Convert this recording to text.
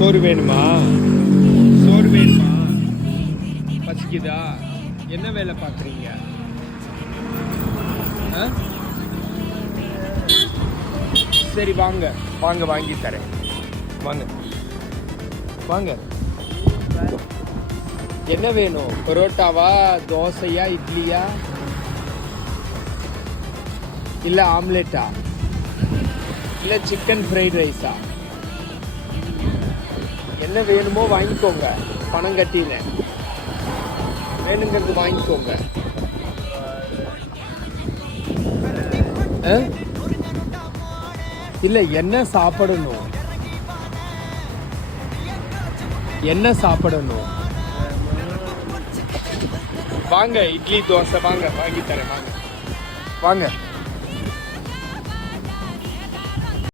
சோறு வேணுமா? சோறு வேணுமா? பசிக்குதா? என்ன வேலை பார்க்குறீங்க? சரி வாங்க வாங்க, வாங்கி தரேன். வாங்க வாங்க. என்ன வேணும்? பரோட்டாவா, தோசையா, இட்லியா, இல்லை ஆம்லெட்டா, இல்லை சிக்கன் ஃப்ரைட் ரைஸா? என்ன வேணுமோ வாங்கிக்கோங்க, பணம் கட்டிடுறேன். வேணுங்கிறது வாங்கிக்கோங்க. இல்லை என்ன சாப்பிடணும்? என்ன சாப்பிடணும்? வாங்க, இட்லி தோசை வாங்க, வாங்கி தரேன். வாங்க வாங்க.